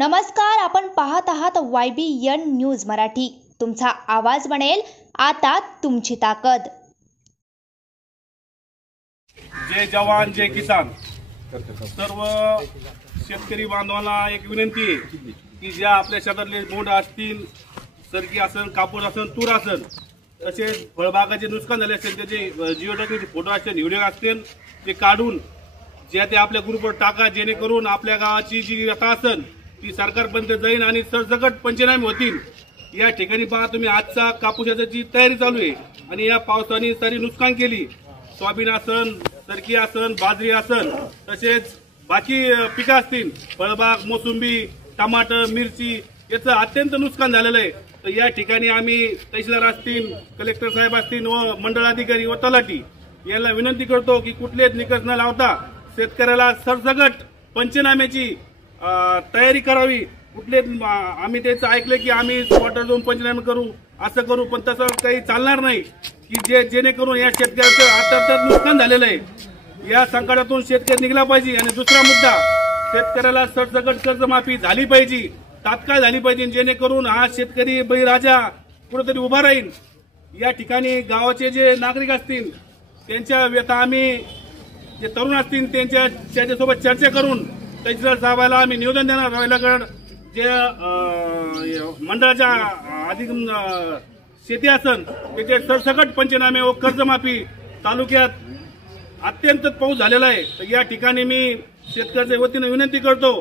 नमस्कार, आपण पाहत आहात YBN न्यूज मराठी। तुमचा आवाज बनेल आता तुमची ताकद। जय जवान जय किसान। सर्व शेतकरी बांधवांना एक विनंती आहे की ज्या आपल्या शेतातले बोंड असतील, सरकी असेल, कापूस असेल, तूर असेल, तसेच फळबागाचे नुकसान झाले असेल त्याचे जिओटॅगचे फोटो असतील, व्हिडिओ असतील, ते काढून ज्या ते आपल्या ग्रुपवर टाका, जेणेकरून आपल्या गावाची जी व्यथा असेल ती सरकारपर्यंत जाईल आणि सरसकट पंचनामे होतील। या ठिकाणी पहा तुम्ही, आजचा कापूसाची तयारी चालू आहे आणि या पावसाने सारी नुकसान केली। सोयाबीन असन, सरकी असन, बाजरी असन, तसेच बाकी पिकं असतील, फळबाग, मोसंबी, टमाटर, मिरची, याचं अत्यंत नुकसान झालेलं आहे। तर या ठिकाणी आम्ही तहसीलदार असतील, कलेक्टर साहेब असतील व मंडळ अधिकारी व तलाठी यांना विनंती करतो की कुठलेच निकष न लावता शेतकऱ्याला सरसकट पंचनाम्याची तयारी करावी। कुठले आम्ही त्याचं ऐकलं की आम्ही स्पॉटवर जाऊन पंचनामे करू, असं करू, पण तसं काही चालणार नाही की जेणेकरून या शेतकऱ्याचं आता नुकसान झालेलं आहे। या संकटातून शेतकरी निघला पाहिजे। आणि दुसरा मुद्दा, शेतकऱ्याला सरसकट कर्जमाफी झाली पाहिजे, तात्काळ झाली पाहिजे, जेणेकरून हा शेतकरी बळीराजा कुठेतरी उभा राहील। या ठिकाणी गावाचे जे नागरिक असतील त्यांच्या व्यथा, आम्ही जे तरुण असतील त्यांच्यासोबत चर्चा करून तहसीलदार साहेबाला आम्ही निवेदन देणार। राहिल्याकडे जे मंडळाच्या अधिक शेती असन त्याचे सरसकट पंचनामे व कर्जमाफी, तालुक्यात अत्यंत पाऊस झालेला आहे। तर या ठिकाणी मी शेतकऱ्याच्या वतीने विनंती करतो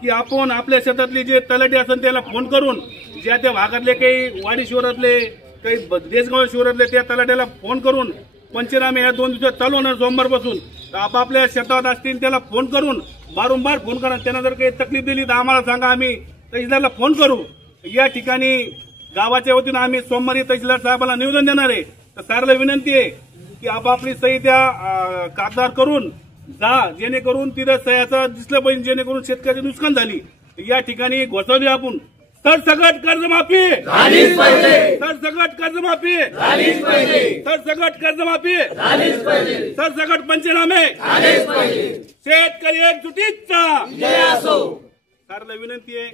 की आपण आपल्या शेतातले जे तलाठी असन त्याला फोन करून, ज्या त्या भागातले काही वाडी शिवारातले, काही देशगाव शिवारातले त्या तलाट्याला फोन करून पंचनामे या 2 दिवसात चालू होणार सोमवारपासून। आपापल्या शेतात असतील त्याला फोन करून वारंवार फोन करा। त्यांना जर काही तकलीफ दिली तर आम्हाला सांगा, आम्ही तहसीलदारला फोन करू। या ठिकाणी गावाच्या वतीनं आम्ही सोमवारी तहसीलदार साहेबांना निवेदन देणार आहे। तर साऱ्याला विनंती आहे की आपापली सही त्या कागदार करून जा, जेणेकरून तिथं सह्याचं दिसलं पाहिजे, जेणेकरून शेतकऱ्याची नुकसान झाली। या ठिकाणी घोषणा देऊ आपण, सरसकट कर्जमाफी झालीच पाहिजे, सरसकट कर्जमाफी झालीच पाहिजे, सरसकट कर्जमाफी झालीच पाहिजे, सरसकट पंचनामे झालेच पाहिजे। शेतकरी एकजुटीचा जय असो। साऱ्याला विनंती आहे